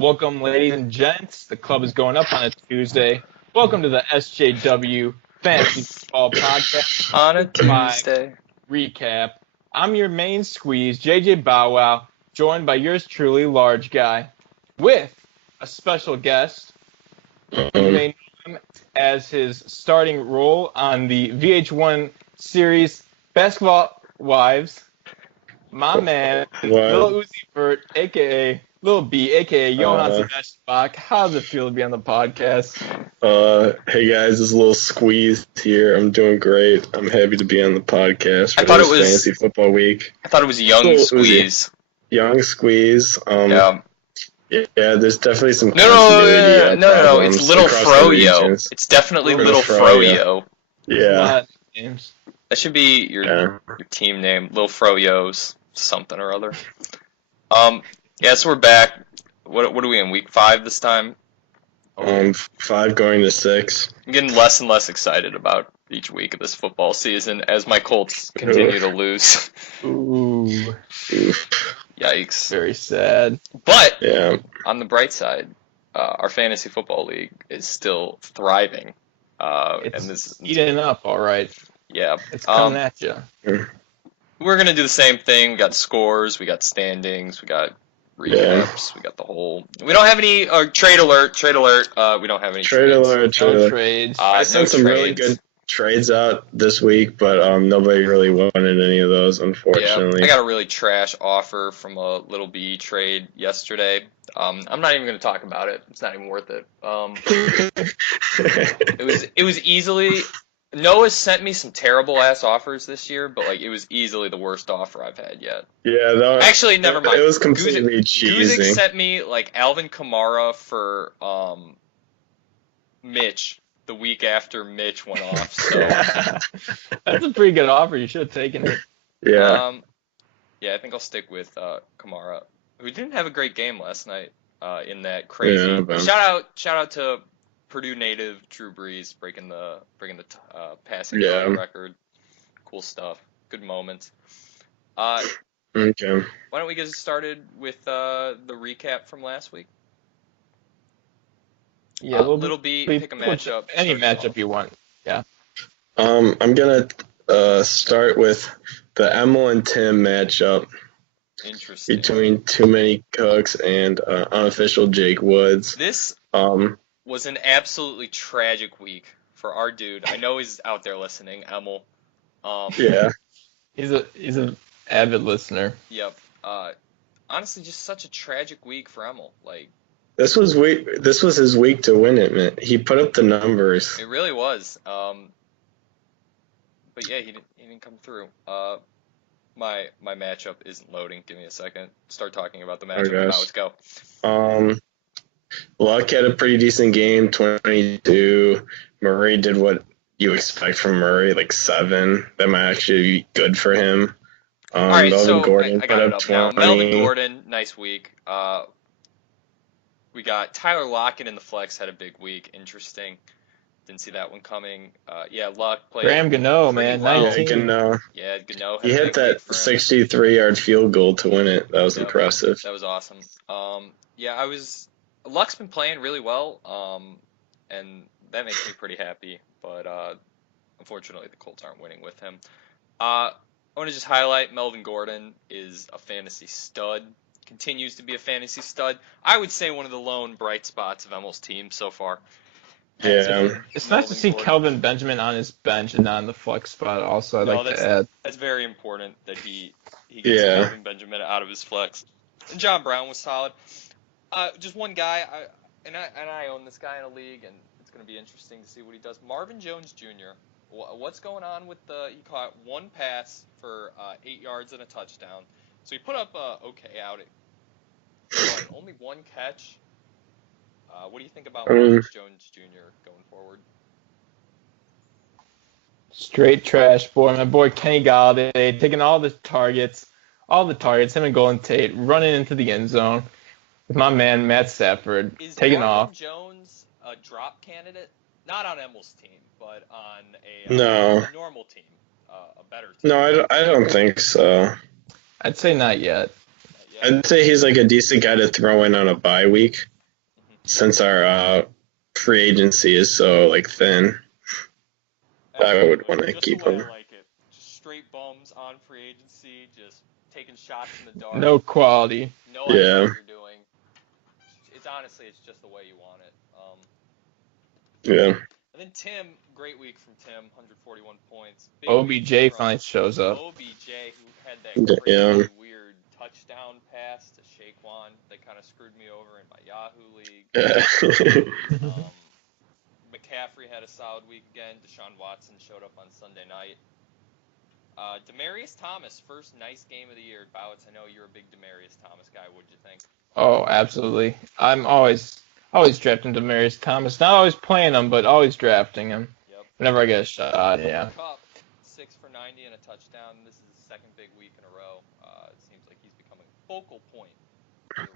Welcome, ladies and gents. The club is going up on a Tuesday. Welcome to the SJW Fantasy Football Podcast. On a My Tuesday. recap. I'm your main squeeze, JJ Bow Wow, joined by yours truly, Large Guy, with a special guest. You may know him as his starting role on the VH1 series Basketball Wives. My man, Lil Uzi Vert, a.k.a. Lil B, a.k.a. Johann Sebastian Bach. How does it feel to be on the podcast? Hey guys, this is a little squeeze here. I'm doing gret. I'm happy to be on the podcast for I thought this it was- fantasy football week. I thought it was Young Cool, Squeeze. Young squeeze. Yeah. Yeah, there's definitely some No, continuity. it's problems Little across Fro the Yo. regions. It's definitely Little Little Fro Fro Yo. Yo. Yeah, Names. That should be your team name, Little Fro Yo's something or other. Yeah, so we're back. What are we in, week 5 this time? 5 going to 6. I'm getting less and less excited about each week of this football season as my Colts continue to lose. Ooh, Yikes. very sad. But Yeah, on the bright side, our fantasy football league is still thriving. It's eating up, all right. Yeah. It's coming at you. We're going to do the same thing. We got scores, we got standings, we got recaps, we got the whole... We don't have any... trade alert. We don't have any trade alert. No trades. I sent some really good trades out this week, but nobody really wanted any of those, unfortunately. Yeah, I got a really trash offer from a Little B trade yesterday. I'm not even going to talk about it. It's not even worth it. It was easily... Noah sent me some terrible ass offers this year, but it was easily the worst offer I've had yet. Yeah, Actually, never mind. It was completely cheesy. Guzik sent me Alvin Kamara for Mitch the week after Mitch went off. So That's a pretty good offer. You should have taken it. Yeah. Yeah, I think I'll stick with Kamara, who didn't have a great game last night. In that crazy shout out to Purdue native Drew Brees breaking the passing record. Cool stuff. Good moments. Okay. Why don't we get started with the recap from last week? Yeah, Little B, pick a matchup. Any matchup you want. Yeah. I'm gonna start with the Emil and Tim matchup. Interesting. Between Too Many Cooks and unofficial Jake Woods. This was an absolutely tragic week for our dude. I know he's out there listening, Emil. Yeah. He's an avid listener. Yep. Honestly, just such a tragic week for Emil. This was his week to win it, man. He put up the numbers. It really was. But yeah, he didn't come through. My matchup isn't loading. Give me a second. Start talking about the matchup. Now let's go. Luck had a pretty decent game, 22. Murray did what you expect from Murray, 7. That might actually be good for him. All right, Melvin Gordon I got it up 20. now. Melvin Gordon, nice week. We got Tyler Lockett in the flex, had a big week. Interesting. Didn't see that one coming. Luck played. Graham Gano, man, well. 19. Gano. Yeah, Gano. He hit that 63-yard field goal to win it. That was impressive. That was awesome. Luck's been playing really well, and that makes me pretty happy. But unfortunately, the Colts aren't winning with him. I want to just highlight Melvin Gordon is a fantasy stud. Continues to be a fantasy stud. I would say one of the lone bright spots of Emil's team so far. Yeah. It's nice to see Kelvin Benjamin on his bench and not on the flex spot. Also, I'd like to add. That's very important that he gets Kelvin Benjamin out of his flex. And John Brown was solid. Just one guy, I own this guy in a league, and it's going to be interesting to see what he does. Marvin Jones Jr. What's going on with he caught one pass for 8 yards and a touchdown. So he put up okay outing. Only one catch. What do you think about Marvin Jones Jr. going forward? Straight trash boy. My boy Kenny Galladay taking all the targets, him and Golden Tate running into the end zone with my man Matt Stafford taking off. Is Marvin Jones a drop candidate? Not on Emil's team, but on a normal team, a better team. No, I don't think so. I'd say not yet. I'd say he's like a decent guy to throw in on a bye week, since our free agency is so like thin. I would want to keep him. I like it. Just straight bums on free agency, just taking shots in the dark. No quality. No idea what you're doing. It's honestly, it's just the way you want it. Yeah. And then Tim, great week from Tim, 141 points. OBJ finally shows up. OBJ, who had that crazy, weird touchdown pass to Shaquan that kind of screwed me over in my Yahoo league. McCaffrey had a solid week again. Deshaun Watson showed up on Sunday night. Demaryius Thomas, first nice game of the year. Bowitz, I know you're a big Demaryius Thomas guy. What'd you think? Oh, absolutely. I'm always drafting Demaryius Thomas. Not always playing him, but always drafting him. Yep. Whenever I get a shot, yeah. Cup, 6 for 90 and a touchdown. This is his second big week in a row. It seems like he's becoming a focal point.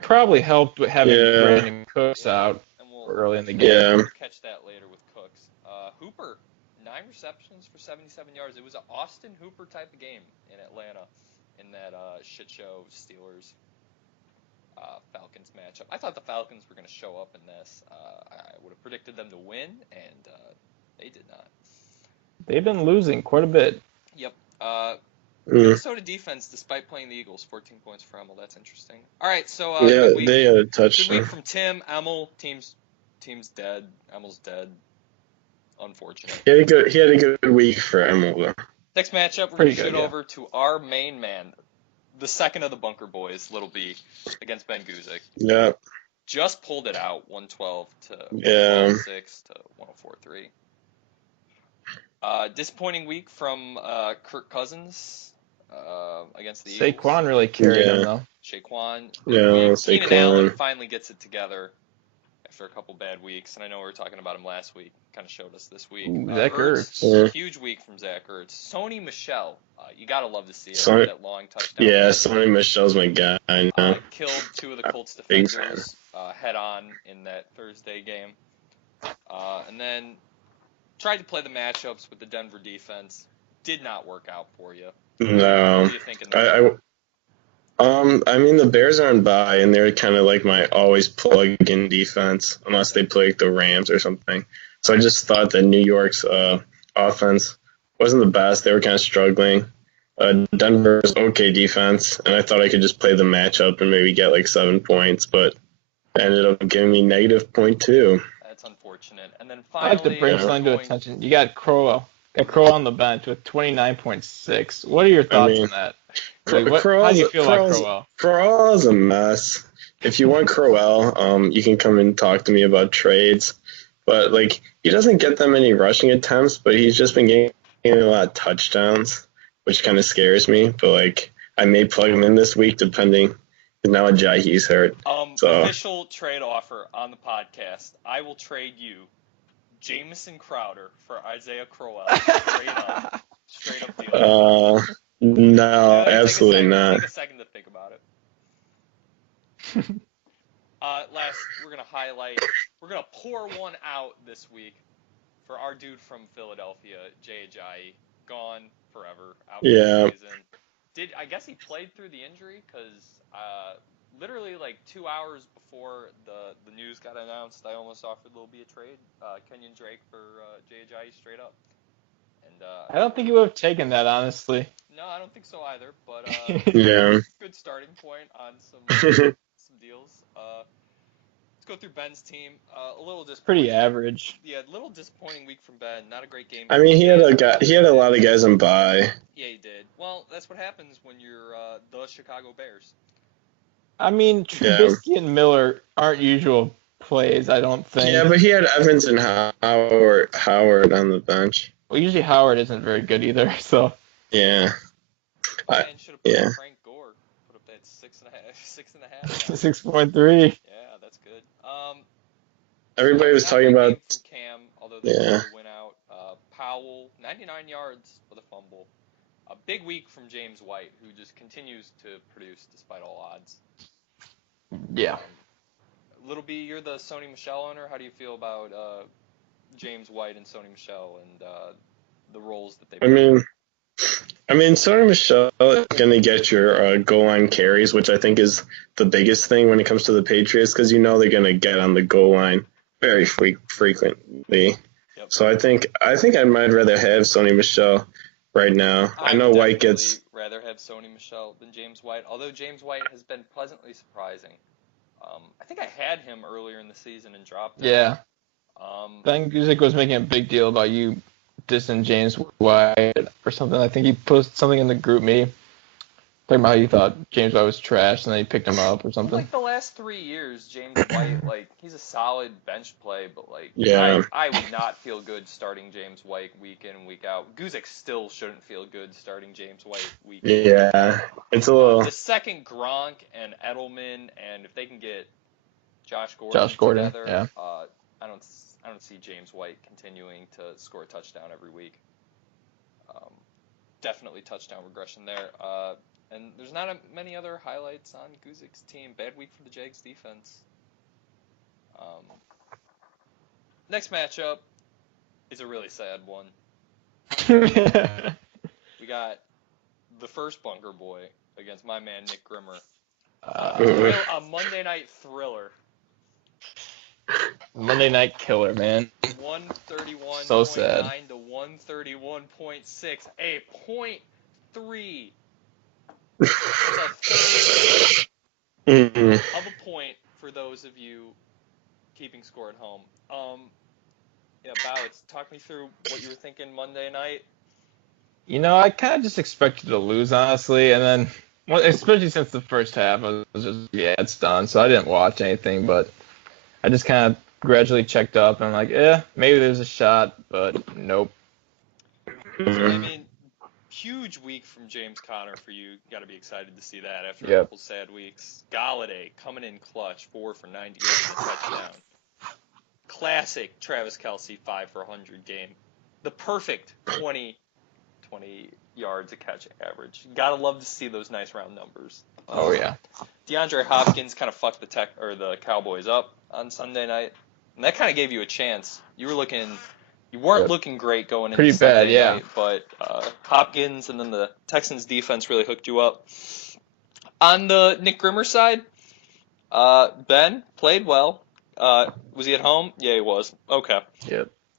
Probably helped with having Brandon Cooks out early in the game. Yeah. We'll catch that later with Cooks. Hooper, 9 receptions for 77 yards. It was an Austin Hooper type of game in Atlanta in that shit show Steelers Falcons matchup. I thought the Falcons were going to show up in this. I would have predicted them to win, and they did not. They've been losing quite a bit. Yep. Minnesota defense, despite playing the Eagles, 14 points for Emil. That's interesting. All right, so good week. They had a touchdown. Good week from Tim. Emil, team's dead. Emil's dead. Unfortunate. He had a good week for Emil though. Next matchup, we're going to shoot over to our main man, the second of the Bunker Boys, Little B, against Ben Guzik. Yeah. Just pulled it out, 112 to 106 to 104.3. Disappointing week from Kirk Cousins against the Eagles. Saquon really carried him, though. Saquon. Yeah, Keenan Allen finally gets it together after a couple bad weeks, and I know we were talking about him last week. Kind of showed us this week. Zach Ertz. Huge week from Zach Ertz. Sony Michel. You gotta love to see it. That long touchdown. Yeah, Sony Michel's my guy. Killed 2 of the Colts defenders head on in that Thursday game, and then tried to play the matchups with the Denver defense. Did not work out for you. No. What do you think of that? I mean, the Bears are on bye, and they're kind of like my always plug-in defense, unless they play like the Rams or something. So I just thought that New York's offense wasn't the best. They were kind of struggling. Denver's okay defense, and I thought I could just play the matchup and maybe get like 7 points, but it ended up giving me -0.2. That's unfortunate. And then finally, I have to bring something to attention. You got Crowell. Got Crowell on the bench with 29.6. What are your thoughts on that? How do you feel about Crowell? Crowell's a mess. If you want Crowell, you can come and talk to me about trades. But like, he doesn't get that many rushing attempts, but he's just been getting a lot of touchdowns, which kind of scares me. But like, I may plug him in this week, depending. Because now Ajayi's hurt. Official trade offer on the podcast. I will trade you Jamison Crowder for Isaiah Crowell. Straight up deal. No, absolutely not. Take a second to think about it. Last, we're going to pour one out this week for our dude from Philadelphia, Jay Ajayi. Gone forever, out for the season. I guess he played through the injury because literally like 2 hours before the news got announced, I almost offered Lil B a trade, Kenyon Drake for Jay Ajayi straight up. And I don't think he would have taken that, honestly. No, I don't think so either. But good starting point on some deals. Let's go through Ben's team. A little pretty average. Yeah, a little disappointing week from Ben. Not a great game. I mean, he had a lot of guys on bye. Yeah, he did. Well, that's what happens when you're the Chicago Bears. I mean, Trubisky and Miller aren't usual plays, I don't think. Yeah, but he had Evans and Howard on the bench. Well, usually Howard isn't very good either, so. Yeah. Man should have put Frank Gore. Put up that 6.5. 6.3. Yeah, that's good. Everybody was talking about from Cam, although they went out. Powell, 99 yards with a fumble. A big week from James White, who just continues to produce despite all odds. Yeah. Little B, you're the Sony Michel owner. How do you feel about James White and Sony Michel and the roles that they play? I mean, I mean, Sony Michel is going to get your goal line carries, which I think is the biggest thing when it comes to the Patriots, because you know they're going to get on the goal line very frequently. Yep. So I think I might rather have Sony Michel right now. I know White gets. Rather have Sony Michel than James White, although James White has been pleasantly surprising. I think I had him earlier in the season and dropped him. Yeah. Ben Guzik was making a big deal about you dissing James White or something. I think he posted something in the group me talking about how you thought James White was trash and then he picked him up or something. Like the last 3 years, James White, like, he's a solid bench play, but like, yeah. I would not feel good starting James White week in, week out. Guzik still shouldn't feel good starting James White week in. Yeah, it's a little. The second Gronk and Edelman, and if they can get Josh Gordon together, yeah. I don't see James White continuing to score a touchdown every week. Definitely touchdown regression there. And there's not many other highlights on Guzik's team. Bad week for the Jags defense. Next matchup is a really sad one. We got the first Bunker Boy against my man Nick Grimmer. A Monday night thriller. Monday night killer, man. 131.9 so sad. to 131.6. A 0.3. Of a point for those of you keeping score at home. Bowitz, talk me through what you were thinking Monday night. You know, I kind of just expected to lose, honestly, and then, especially since the first half, I was just, it's done, so I didn't watch anything, but I just kind of gradually checked up, and I'm like, maybe there's a shot, but nope. So, I mean, huge week from James Conner for you. Got to be excited to see that after a couple sad weeks. Galladay coming in clutch, 4 for 98 and a touchdown. Classic Travis Kelce 5 for 100 game. The perfect 20 yards a catch average. Gotta love to see those nice round numbers. Oh yeah. DeAndre Hopkins kind of fucked the Cowboys up on Sunday night, and that kind of gave you a chance. You weren't looking great going into Sunday night, but Hopkins and then the Texans defense really hooked you up. On the Nick Grimmer side, Ben played well. Was he at home? Yeah, he was. Okay.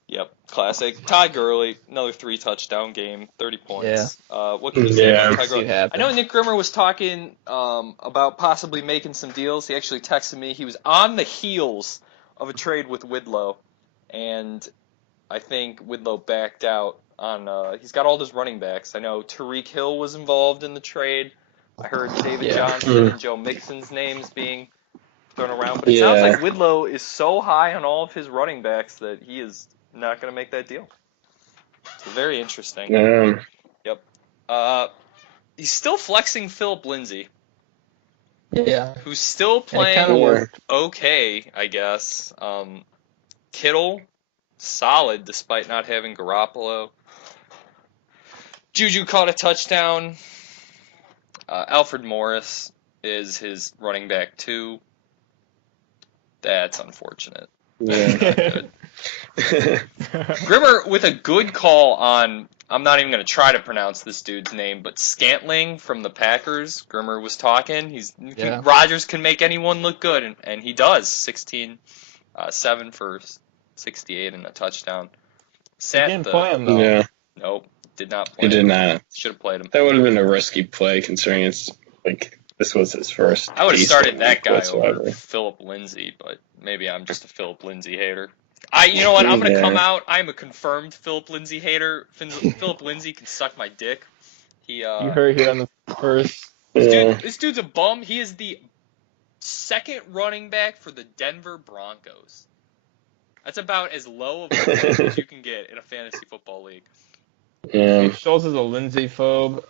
Yep. Classic. Todd Gurley, another 3 touchdown game, 30 points. Yeah. What can you say about Todd Gurley? I know Nick Grimmer was talking about possibly making some deals. He actually texted me. He was on the heels of a trade with Widlow, and I think Widlow backed out on. He's got all his running backs. I know Tyreek Hill was involved in the trade. I heard David Johnson and Joe Mixon's names being thrown around, but it sounds like Widlow is so high on all of his running backs that he is not going to make that deal. So very interesting. Yep. He's still flexing Philip Lindsay. Yeah. Who's still playing okay, I guess. Kittle, solid despite not having Garoppolo. Juju caught a touchdown. Alfred Morris is his running back too. That's unfortunate. That's not good. Grimmer with a good call on, I'm not even going to try to pronounce this dude's name, but Scantling from the Packers. Grimmer was talking. Rodgers can make anyone look good, and he does. 7 for 68 and a touchdown. He didn't play him, though. Yeah. Nope, did not play him. He did not. Should have played him. That would have been a risky play, considering it's like this was his first. I would have started that guy over Philip Lindsay, but maybe I'm just a Philip Lindsay hater. You know what? I'm going to come out. I'm a confirmed Philip Lindsay hater. Philip Lindsay can suck my dick. You heard here on the first. This dude's a bum. He is the second running back for the Denver Broncos. That's about as low of a rank as you can get in a fantasy football league. Yeah. Schultz is a Lindsay phobe.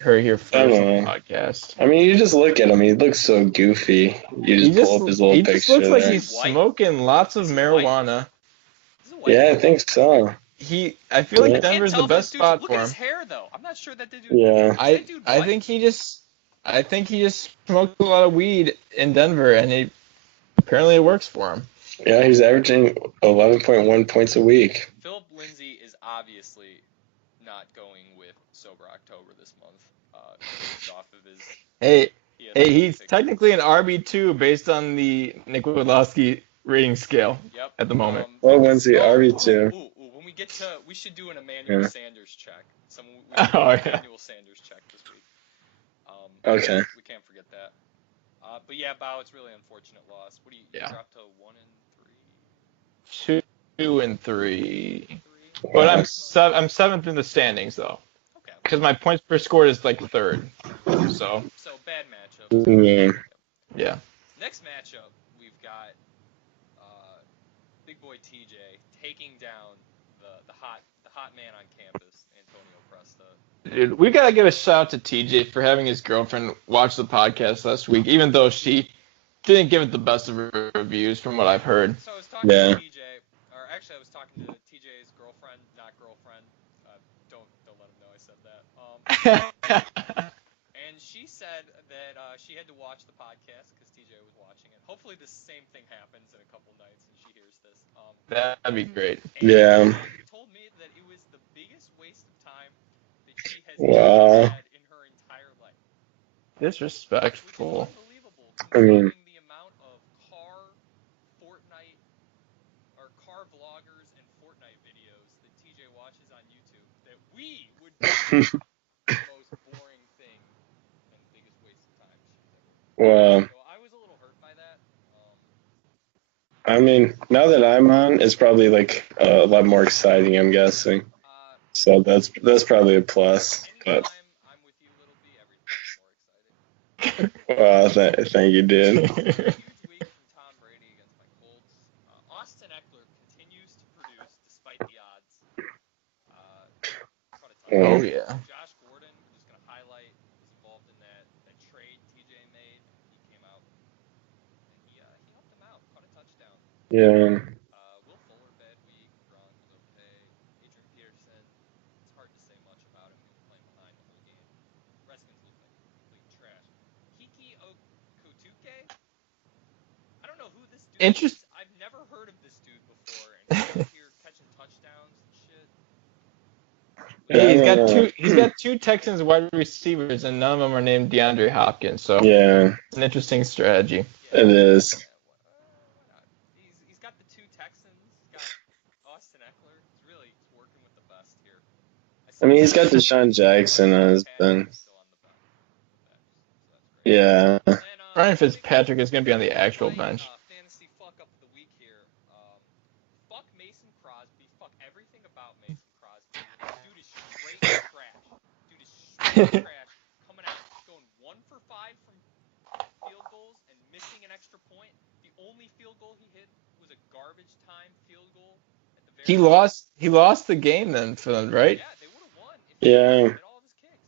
Heard here first on the podcast. I mean, you just look at him. He looks so goofy. You just pull up his little picture. He just looks like he's smoking lots of marijuana. Yeah, I think so. I feel like Denver's the best spot for him. Look at his hair, though. I'm not sure that dude. Yeah. I think he just smoked a lot of weed in Denver, and apparently it works for him. Yeah, he's averaging 11.1 points a week. Philip Lindsay is obviously not going with Sober October this month, based off of his Hey, ESPN he's picks. technically an RB2 based on the Nick Wodlowski rating scale Yep. at the moment. What wins the RB2? When we get to, we should do an Emmanuel Yeah. Sanders check. We should do Oh, an yeah. Emmanuel Sanders check this week. Okay. We can't forget that. But yeah, Bao, it's really unfortunate loss. What do you Yeah. drop to 1-3? 2-3. But Wow. I'm seventh in the standings though, Okay. because my points per score is like third. So Bad matchup. Yeah. yeah. Next matchup, we've got big boy TJ taking down the hot man on campus, Antonio Presta. Dude, we gotta give a shout out to TJ for having his girlfriend watch the podcast last week, even though she didn't give it the best of reviews from what I've heard. So I was talking to TJ, or actually I was talking to TJ's girlfriend, not girlfriend. Don't let him know I said that. And she said that she had to watch the podcast because TJ was watching it. Hopefully this same thing happens in a couple nights and she hears this. That'd be great. Yeah. She told me that it was the biggest waste of time that she has Wow. ever had in her entire life. Disrespectful. Which is unbelievable I mean- considering the amount of Fortnite or car vloggers and Fortnite videos that TJ watches on YouTube that we would be the most boring thing and biggest waste of time she's ever. Wow. So I was a little hurt by that. I mean, now that I'm on, it's probably like a lot more exciting, I'm guessing. So that's probably a plus. But Anytime I'm with you, Little B, everything's more exciting. thank you, dude. Huge week from Tom Brady against my Colts. Austin Eckler continues to produce despite the odds. Caught a touchdown. Oh yeah. Josh Gordon, we're just gonna highlight, was involved in that trade TJ made. He came out and he helped him out. Caught a touchdown. Yeah. Will Fuller, bad week. Gronk was okay. Adrian Peterson, it's hard to say much about him. He was playing behind the whole game. Redskins looked like complete trash. Kiki Okotuke? I don't know who this dude is. I've never heard of this dude before, and he's out here catching touchdowns and shit. Hey, he's got two Texans wide receivers, and none of them are named DeAndre Hopkins. So Yeah, it's an interesting strategy. it is. Why not? He's got the two Texans. He's got Austin Eckler. He's working with the best here. I mean, he's got Deshaun Jackson on his bench. Still on the bench, so that's great. Yeah. And, Ryan Fitzpatrick is going to be on the actual my, bench. Fantasy fuck up of the week here. Fuck Mason Crosby. Fuck everything about Mason Crosby. Dude is straight trash. Coming out, going 1 for 5 from field goals and missing an extra point. The only field goal he hit was a garbage time field goal at the very end. He lost the game then for them, right? Yeah, they would have won if he hit all of his kicks.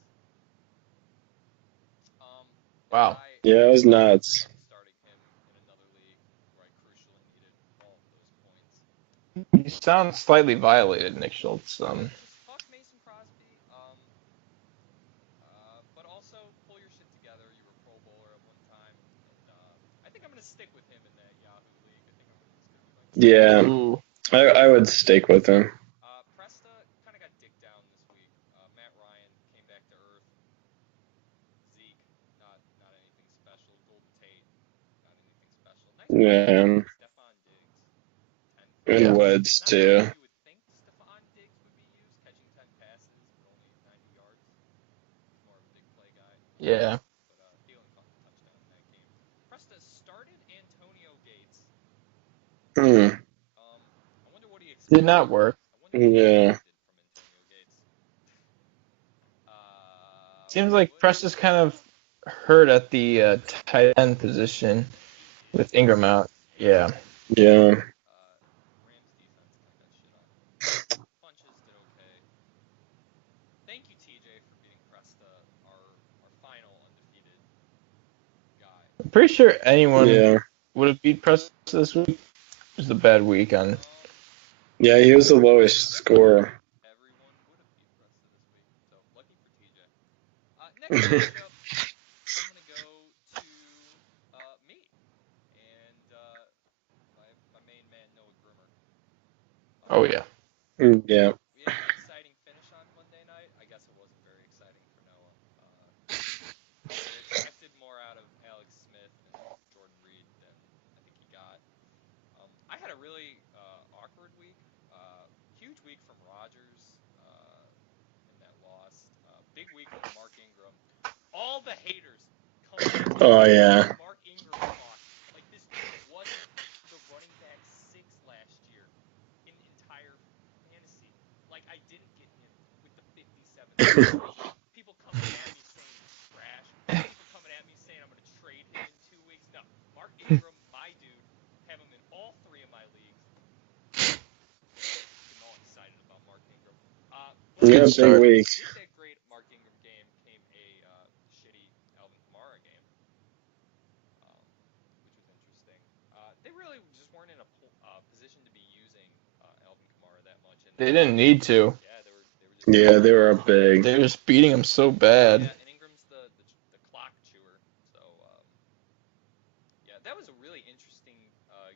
Wow. Yeah, it was nuts. Starting him in another league where I crucially needed all of those points. You sound slightly violated, Nick Schultz. Just fuck Mason Crosby. But also pull your shit together. You were a Pro Bowler at one time, and I think I'm gonna stick with him in that Yahoo league. I think he's gonna be my. Yeah, Ooh. I would stick with him. Presta kind of got dicked down this week. Matt Ryan came back to earth. Zeke, not anything special. Golden Tate, not anything special. Next Yeah. Stephon Diggs, 10. And Woods Not too. how you would think Stephon Diggs would be used, catching 10 passes but only 90 yards. He's more of a big play guy. Yeah. But Thielen caught the touchdown in that game. Presta started Antonio Gates. I wonder what he expected. Did not work. Yeah. From Antonio Gates. Seems like Presta's kind of hurt at the tight end position with Ingram out. Yeah. Yeah. Rams defense kind of got shit on. Funches did okay. Thank you, TJ, for beating Presta, our final undefeated guy. I'm pretty sure anyone Yeah. would have beat Presta this week. It was a bad week on. Yeah, he was the lowest scorer. Everyone would have beat Presta this week, so lucky for TJ. Next matchup, I'm gonna go to me and my main man Noah Grimmer. Oh yeah. Yeah. We had an exciting finish on Monday night. wasn't very exciting for Noah. They expected more out of Alex Smith and Jordan Reed than I think he got. I had a really awkward week. Huge week from Rodgers in that loss. Big week from Mark Ingram. All the haters come out. Oh, yeah. Mark Ingram talk. Like, this dude wasn't the running back 6 last year in entire fantasy. Like, I didn't get him with the 57th. People coming at me saying he's trash. People coming at me saying I'm going to trade him in 2 weeks. No, Mark Ingram, my dude, have him in all 3 of my leagues. I'm all excited about Mark Ingram. Yeah, big week. With that great Mark Ingram game came a shitty Alvin Kamara game, which was interesting. They really just weren't in a position to be using Alvin Kamara that much. And They didn't need to. Yeah, they were just. Yeah, they were up big. They were just beating him so bad. Yeah, and Ingram's the clock chewer. So yeah, that was a really interesting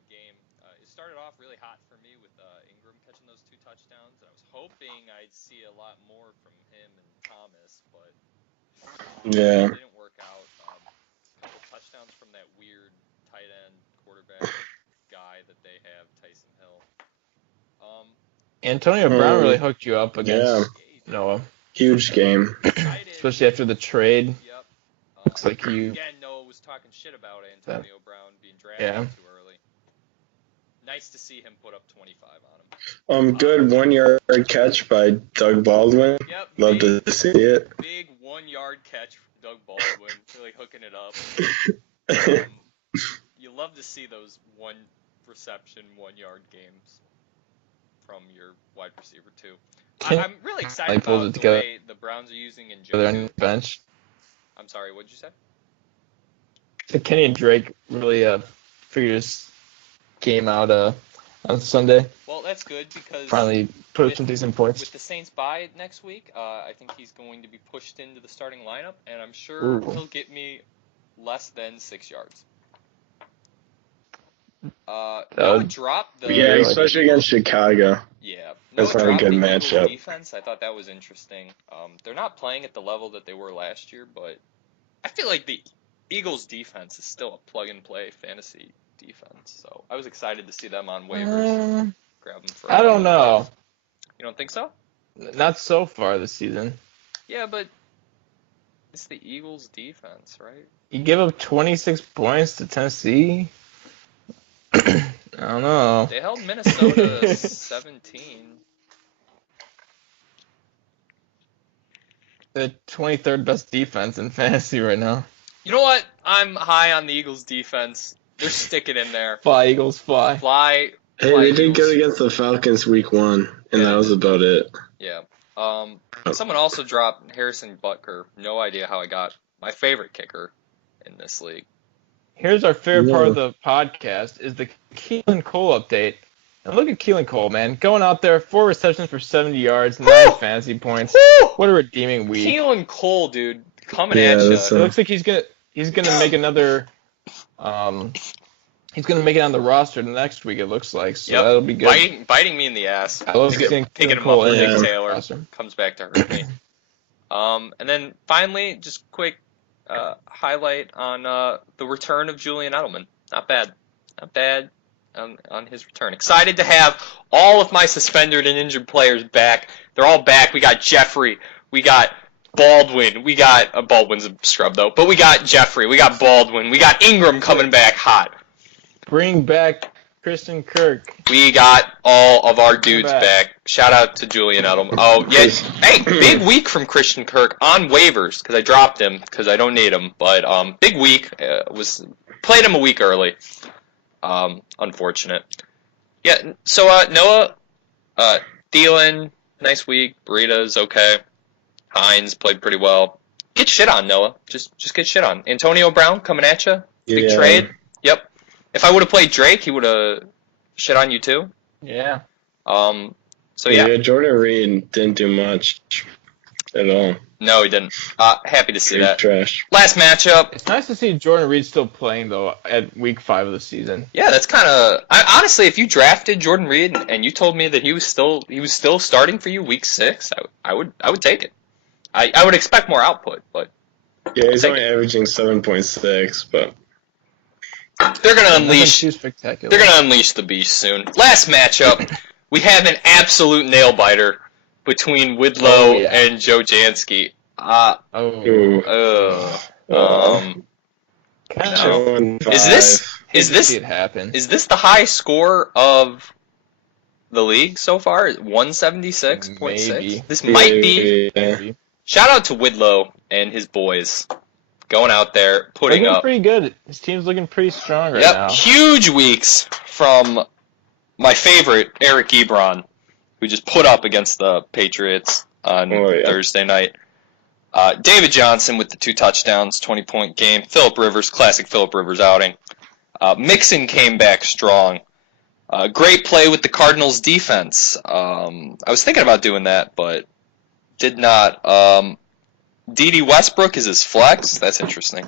game. It started off really hot for me with Ingram catching those 2 touchdowns. I was hoping I'd see a lot more from him and Thomas, but Yeah. it didn't work out. A couple touchdowns from that weird tight end quarterback guy that they have, Tyson Hill. Antonio Brown really hooked you up against Noah, Huge game. especially after the trade. Yep. Looks like you. Again, Noah was talking shit about Antonio Brown being drafted too early. Nice to see him put up 25 on him. Good 1-yard catch by Doug Baldwin. Yep. Love to see it. Big 1-yard catch from Doug Baldwin, really hooking it up. You love to see those 1 reception, 1-yard games from your wide receiver too. I'm really excited about the way the Browns are using They're on Njoku. the bench. I'm sorry, what did you say? So Kenny and Drake really figured his game out on Sunday. Well, that's good because Finally put up some decent points. with the Saints bye next week, I think he's going to be pushed into the starting lineup, and I'm sure he'll get me less than 6 yards. Noah dropped the... Yeah, especially against Chicago. Yeah. That's Noah not a dropped good the Eagles matchup. defense. I thought that was interesting. They're not playing at the level that they were last year, but I feel like the Eagles defense is still a plug-and-play fantasy defense. So I was excited to see them on waivers. Grab them for. I don't know. You don't think so? Not so far this season. Yeah, but it's the Eagles defense, right? You give up 26 points to Tennessee? I don't know. They held Minnesota 17. The 23rd best defense in fantasy right now. You know what? I'm high on the Eagles defense. They're sticking in there. Fly, Eagles, fly. Fly. Hey, they did good against the Falcons week 1, and that was about it. Yeah. Someone also dropped Harrison Butker. No idea how I got my favorite kicker in this league. Here's our favorite part of the podcast is the Keelan Cole update. And look at Keelan Cole, man. Going out there, 4 receptions for 70 yards, 9 fantasy points. What a redeeming week. Keelan Cole, dude, coming at you. It looks like he's gonna make another he's gonna make it on the roster the next week, it looks like. So that'll be good. Biting me in the ass. I love seeing picking him Cole up with in Nick the Taylor. roster. Comes back to hurt me. And then finally, just quick highlight on the return of Julian Edelman. Not bad on his return. Excited to have all of my suspended and injured players back. They're all back. We got Jeffrey. We got Baldwin. We got Baldwin's a scrub though, but we got Jeffrey. We got Baldwin. We got Ingram coming back hot. Bring back Christian Kirk. We got all of our dudes back. Shout out to Julian Edelman. Oh, yes. Hey, big week from Christian Kirk on waivers because I dropped him because I don't need him. But big week. Played him a week early. Unfortunate. Yeah, so Noah, Thielen, nice week. Burrito's okay. Hines played pretty well. Get shit on, Noah. Just get shit on. Antonio Brown coming at you. Big trade. Yep. If I would have played Drake, he would have shit on you too. Yeah. So yeah. Jordan Reed didn't do much at all. No, he didn't. Happy to see that. Trash. Last matchup. It's nice to see Jordan Reed still playing though at week 5 of the season. Yeah, that's kind of. Honestly, if you drafted Jordan Reed and you told me that he was still starting for you week 6, I would take it. I would expect more output, but Yeah, he's only averaging 7.6, but they're gonna unleash. Too spectacular. They're gonna unleash the beast soon. Last matchup, we have an absolute nail biter between Widlow and Joe Jansky. Is this the high score of the league so far? 176.6. This might be. Maybe. Shout out to Widlow and his boys going out there putting up. Pretty good. His team's looking pretty strong right now. Huge weeks from my favorite Eric Ebron, who just put up against the Patriots on Thursday night. David Johnson with the 2 touchdowns, 20-point game. Phillip Rivers, classic Phillip Rivers outing. Mixon came back strong. Great play with the Cardinals defense. I was thinking about doing that, but did not. D.D. Westbrook is his flex. That's interesting.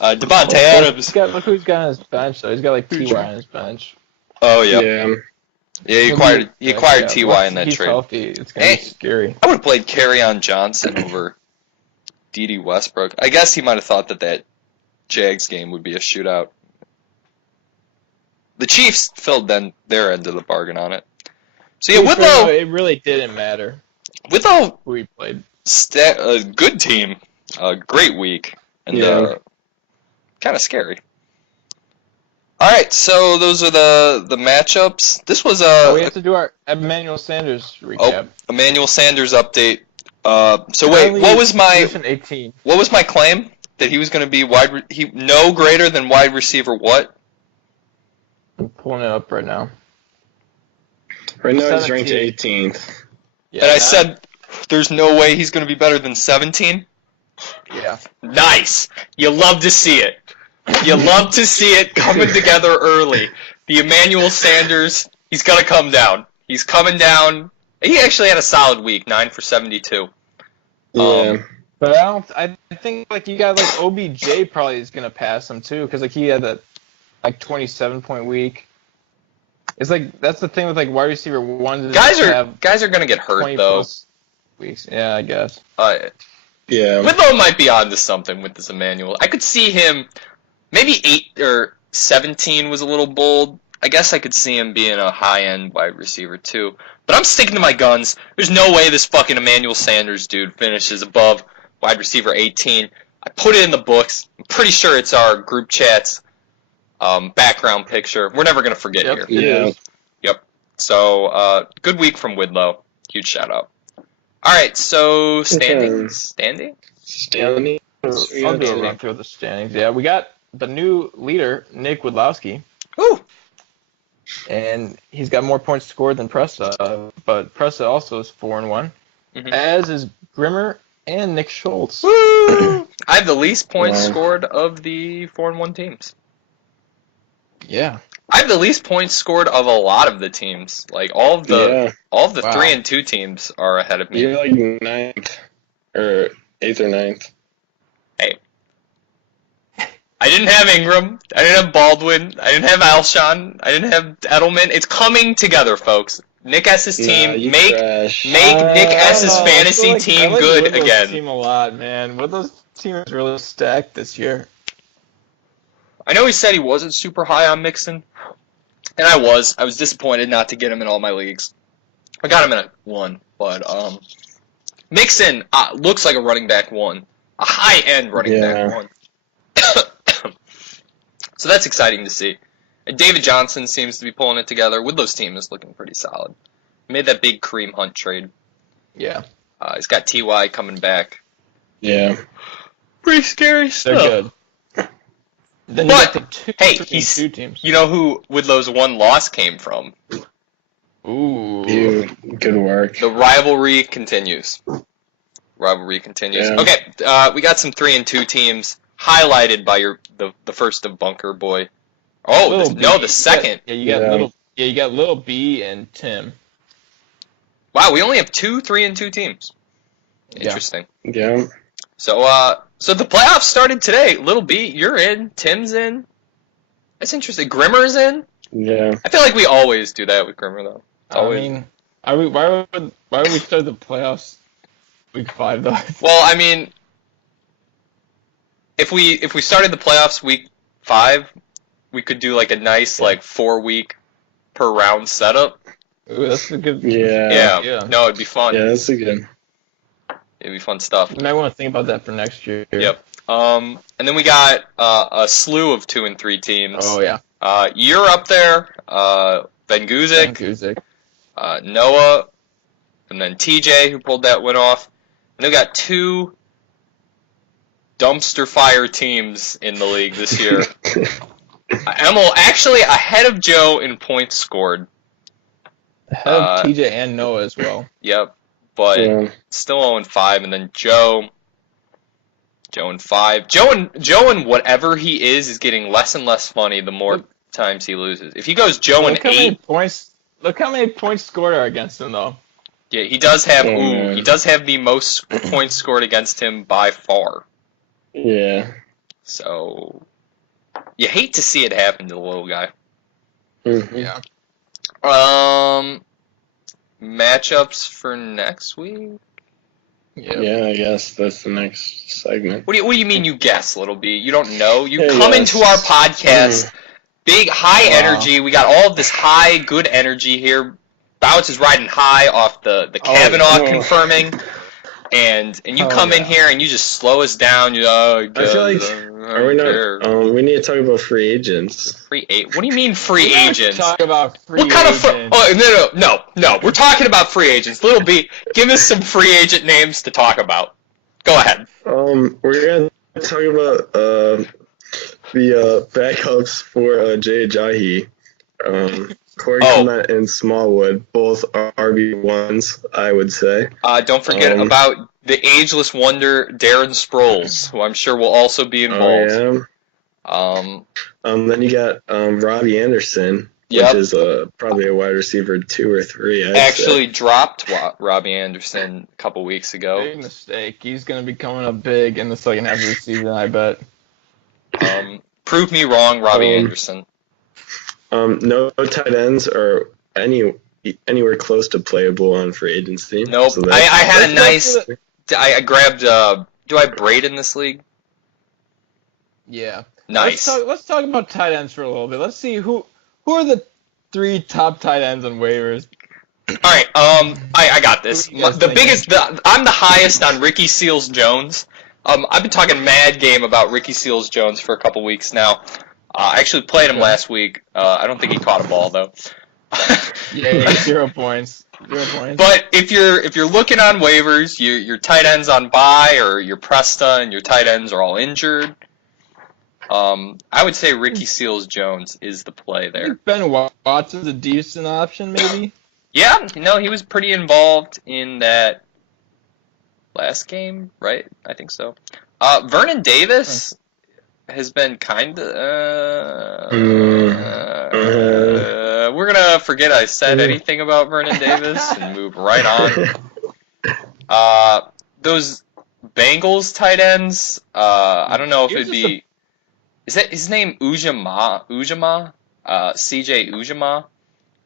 Devontae Adams. Look who's got on his bench, though. He's got, like, T.Y. on his bench. Oh, yeah. Yeah, he acquired T.Y. in that he's trade. Healthy. It's going to be scary. I would have played Kerryon Johnson over D.D. Westbrook. I guess he might have thought that Jags game would be a shootout. The Chiefs filled their end of the bargain on it. So, yeah, Widlow... It really didn't matter. Widlow... Who he played. A good team. A great week. And kind of scary. All right, so those are the matchups. This was we have to do our Emmanuel Sanders recap. Emmanuel Sanders update. So wait, what was my 18? What was my claim that he was going to be no greater than wide receiver what? I'm pulling it up right now. Right now he's ranked 18th. Yeah, and I said there's no way he's going to be better than 17. Yeah. Nice. You love to see it. You love to see it coming together early. The Emmanuel Sanders, he's going to come down. He's coming down. He actually had a solid week, 9 for 72. Yeah. But I think like you got like OBJ probably is going to pass him too, because like he had that like 27-point week. It's like that's the thing with like wide receiver ones. Guys are going to get hurt though. Weeks. Yeah, I guess. Yeah. Widlow might be onto something with this Emmanuel. I could see him. Maybe 8 or 17 was a little bold. I guess I could see him being a high-end wide receiver, too. But I'm sticking to my guns. There's no way this fucking Emmanuel Sanders dude finishes above wide receiver 18. I put it in the books. I'm pretty sure it's our group chat's background picture. We're never going to forget here. Yeah. Yep. So, good week from Widlow. Huge shout-out. All right, so standings? Standing? I'll do a run through the standings. Yeah, we got the new leader, Nick Widlowski. Ooh. And he's got more points scored than Pressa, but Pressa also is 4-1, as is Grimmer and Nick Schultz. Woo! I have the least points scored of the 4-1 teams. Yeah. I have the least points scored of a lot of the teams. Like all of the 3-2 teams are ahead of me. You're like 9th or 8th or 9th. Hey. I didn't have Ingram. I didn't have Baldwin. I didn't have Alshon. I didn't have Edelman. It's coming together, folks. Nick S's team. Make Nick S's fantasy team good again. Team a lot, man. Widlow's team is really stacked this year. I know he said he wasn't super high on Mixon, and I was. I was disappointed not to get him in all my leagues. I got him in a 1, but Mixon looks like a running back 1, a high-end running back 1. So that's exciting to see. And David Johnson seems to be pulling it together. Widlow's team is looking pretty solid. He made that big Kareem Hunt trade. Yeah. He's got T.Y. coming back. Yeah. Pretty scary stuff. They're good. Then you got the two teams. You know who Widlow's one loss came from? Ooh. Good work. The rivalry continues. Yeah. Okay, we got some 3-2 teams highlighted by the first of Bunker Boy. Oh, the second. You got Little B and Tim. Wow, we only have 2 3-2 teams. Interesting. Yeah. So the playoffs started today. Little B, you're in. Tim's in. That's interesting. Grimmer's in. Yeah. I feel like we always do that with Grimmer though. I mean, why would we start the playoffs week 5 though. Well, I mean, if we started the playoffs week 5, we could do like a nice 4-week per round setup. Ooh, that's a good. Yeah. No, it'd be fun. Yeah, that's a good. It'd be fun stuff. You might want to think about that for next year. Yep. And then we got a slew of 2 and 3 teams. Oh yeah. You're up there. Ben Guzik, Noah, and then TJ, who pulled that win off. And we got 2 dumpster fire teams in the league this year. Emil actually ahead of Joe in points scored. Ahead of TJ and Noah as well. Yep, but still 0-5, and then Joe and 5. Joe and whatever he is getting less and less funny the more times he loses. If he goes Joe and 8 points, look how many points scored are against him though. Yeah, he does have. He does have the most points scored against him by far. Yeah. So you hate to see it happen to the little guy. Mm-hmm. Yeah. Matchups for next week. Yeah, I guess that's the next segment. What do you mean you guess, Little B? You don't know? You come into our podcast, big high energy. We got all of this high good energy here. Bounce is riding high off the Kavanaugh confirming, and you come in here and you just slow us down. I feel like we need to talk about free agents. What do you mean free agents? Talk about free agents. No. We're talking about free agents. Little B, give us some free agent names to talk about. Go ahead. We're gonna talk about the backups for Jay Ajayi. Corey Clement and Smallwood, both RB1s, I would say. Don't forget about the ageless wonder Darren Sproles, who I'm sure will also be involved. Then you got Robbie Anderson, which is probably a wide receiver 2 or 3. Actually dropped Robbie Anderson a couple weeks ago. Big mistake. He's going to be coming up big in the second half of the season, I bet. Prove me wrong, Robbie Anderson. No tight ends are anywhere close to playable on free agency. Nope. So I had a nice. I grabbed. Do I braid in this league? Yeah. Nice. Let's talk about tight ends for a little bit. Let's see who are the 3 top tight ends on waivers. All right. I got this. I'm the highest on Ricky Seals-Jones. I've been talking mad game about Ricky Seals-Jones for a couple weeks now. I actually played him last week. I don't think he caught a ball though. Yeah, 0 points. 0 points. But if you're looking on waivers, your tight ends on bye or your Presta and your tight ends are all injured. I would say Ricky Seals-Jones is the play there. Ben Watson's a decent option, maybe. Yeah, he was pretty involved in that last game, right? I think so. Vernon Davis has been kind of. We're gonna forget I said anything about Vernon Davis and move right on. Those Bengals tight ends. I don't know if it'd be. Is that his name? Ujama? CJ Ujama,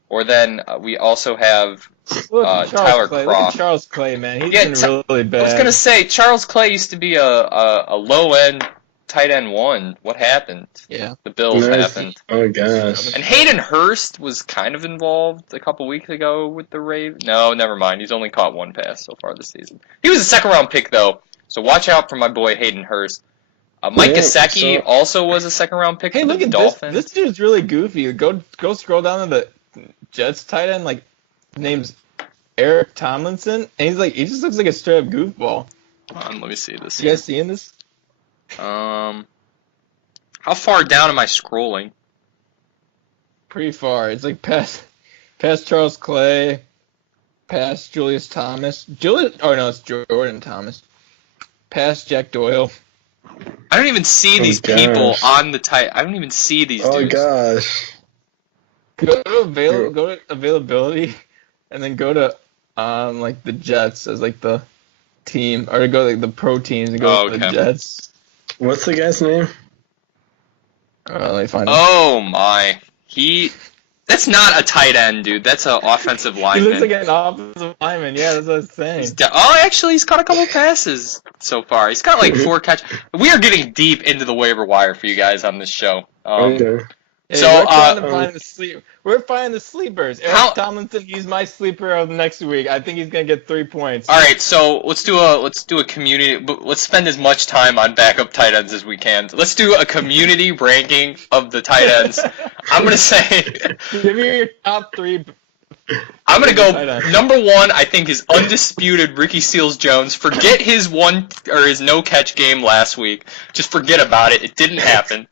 or then we also have Tyler Croft. Look at Charles Clay, man. He's been really bad. I was gonna say Charles Clay used to be a low end tight end 1. What happened? Yeah. The Bills happened. Oh, gosh. And Hayden Hurst was kind of involved a couple weeks ago with the Ravens. No, never mind. He's only caught 1 pass so far this season. He was a 2nd-round pick, though, so watch out for my boy Hayden Hurst. Mike Gesicki also was a 2nd-round pick for the Dolphins. This dude's really goofy. Go scroll down to the Jets tight end, his name's Eric Tomlinson, and he just looks like a straight-up goofball. Hold on, let me see this. You guys seeing this? How far down am I scrolling? Pretty far. It's past Charles Clay, past Julius Thomas. It's Jordan Thomas. Past Jack Doyle. I don't even see these people on the tight. I don't even see these dudes. Oh gosh. Go to availability, and then go to the Jets as the team, or go to the pro teams and go to the Jets. What's the guy's name? Let me find him. Oh my, he That's not a tight end, dude. That's an offensive He lineman. looks like an offensive lineman. Yeah, that's what I was saying. Actually, he's caught a couple passes so far. He's got like 4 catches. We are getting deep into the waiver wire for you guys on this show. Okay. Hey, So, we're trying to find the sleep. We're finding the sleepers. Eric Tomlinson, he's my sleeper of next week. I think he's gonna get 3 points. All right, so let's do a community. Let's spend as much time on backup tight ends as we can. Let's do a community ranking of the tight ends. I'm gonna say. Give me your top 3. I'm gonna go number 1. I think is undisputed Ricky Seals-Jones. Forget his his no catch game last week. Just forget about it. It didn't happen.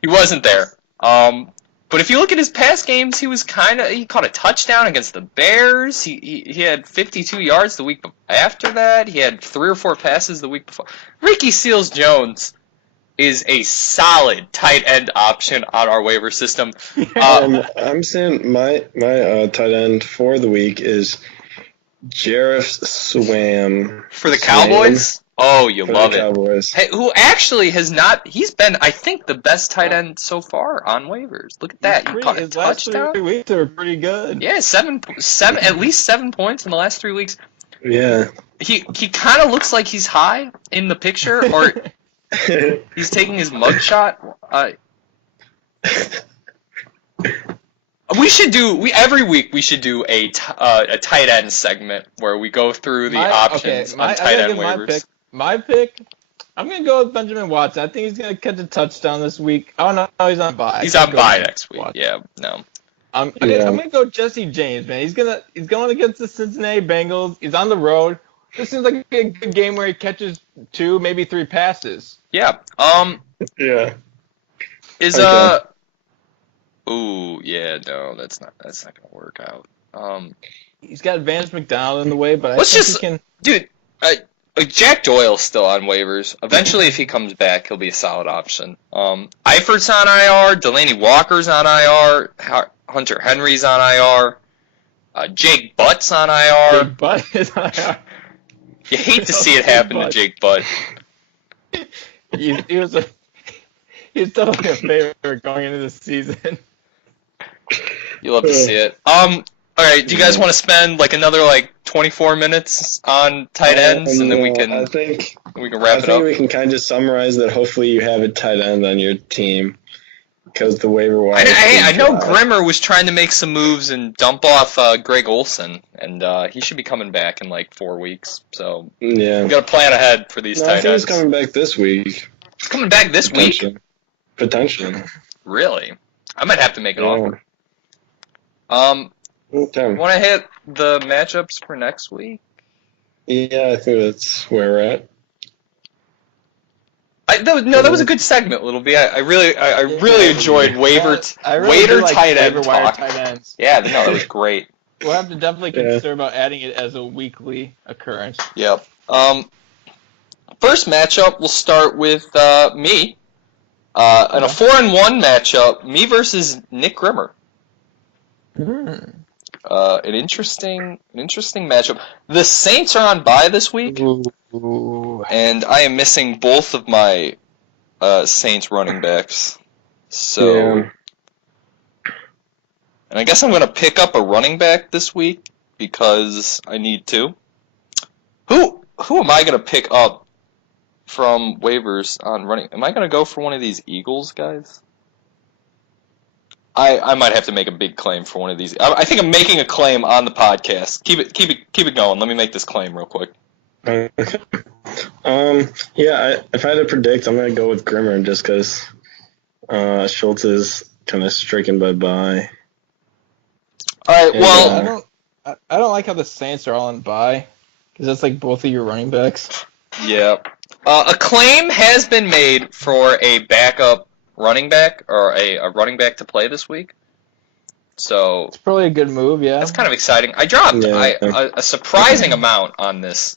He wasn't there. But if you look at his past games, he caught a touchdown against the Bears. He had 52 yards the week after that. He had 3 or 4 passes the week before. Ricky Seals-Jones is a solid tight end option on our waiver system. I'm saying my tight end for the week is Jareth Swam. For the Cowboys? Oh, you love it. Cowboys. Hey, who actually has not? He's been, I think, the best tight end so far on waivers. Look at that! He caught a touchdown. Last 3 weeks are pretty good. Yeah, seven, at least 7 points in the last 3 weeks. Yeah. He kind of looks like he's high in the picture, or he's taking his mugshot. Every week we should do a tight end segment where we go through the options on tight end waivers. My pick, I'm going to go with Benjamin Watson. I think he's going to catch a touchdown this week. Oh, no, he's on bye. He's on bye next week. Watson. Yeah, no. I'm going to go Jesse James, man. He's going against the Cincinnati Bengals. He's on the road. This seems like a good game where he catches 2, maybe 3 passes. Yeah. Yeah. Ooh, yeah, no, that's not going to work out. He's got Vance McDonald in the way, but dude, Jack Doyle's still on waivers. Eventually, if he comes back, he'll be a solid option. Eifert's on IR, Delaney Walker's on IR, Hunter Henry's on IR, Jake Butt's on IR. Jake Butt is on IR. You hate to see it happen to Jake Butt. He was totally a favorite going into the season. You love to see it. All right, do you guys want to spend like another 24 minutes on tight ends, and then we can wrap it up? I think we can kind of just summarize that. Hopefully, you have a tight end on your team because the waiver wire. I know Grimmer was trying to make some moves and dump off Greg Olsen, and he should be coming back in 4 weeks. So yeah, we got to plan ahead for these tight ends. I think he's coming back this week. He's coming back this week? Potentially. Really? I might have to make an offer. Okay. Want to hit the matchups for next week? Yeah, I think that's where we're at. That was a good segment, Little B. I really enjoyed waiver tight end talk. Tight ends. Yeah, no, that was great. We'll have to definitely consider about adding it as a weekly occurrence. Yep. First matchup, we'll start with me. In a 4-1 matchup, me versus Nick Grimmer. An interesting matchup. The Saints are on bye this week, and I am missing both of my Saints running backs. So, and I guess I'm going to pick up a running back this week because I need to. Who am I going to pick up from waivers on running? Am I going to go for one of these Eagles guys? I might have to make a big claim for one of these. I think I'm making a claim on the podcast. Keep it going. Let me make this claim real quick. If I had to predict, I'm gonna go with Grimmer just because Schultz is kind of stricken bye. All right. Well, I don't like how the Saints are all on bye because that's like both of your running backs. Yeah. A claim has been made for a backup running back or a running back to play this week. So it's probably a good move, yeah. That's kind of exciting. I dropped a surprising amount on this